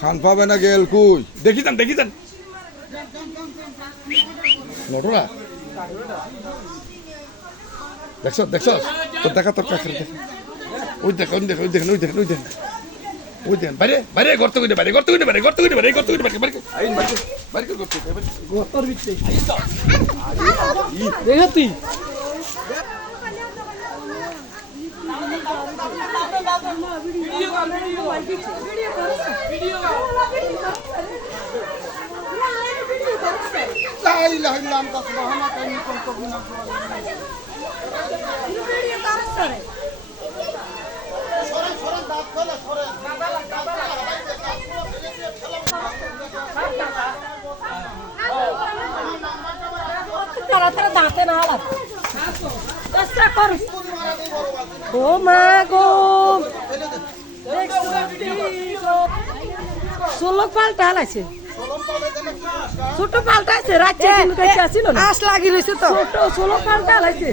খান পাবে না গেল কুই দেখি যান নটরা দেখছ তো দেখা তোর কাছে ওই দেখেন বাইরে গর্ত কইতে বাইরে দাঁতে না ও মা গো ষোলক পাল্টা হালাইছে ছোট পাল্টাইছে রাজ্যে ছিল না আস লাগি রয়েছে তো ছোট ষোলক পাল্টা হালাইছে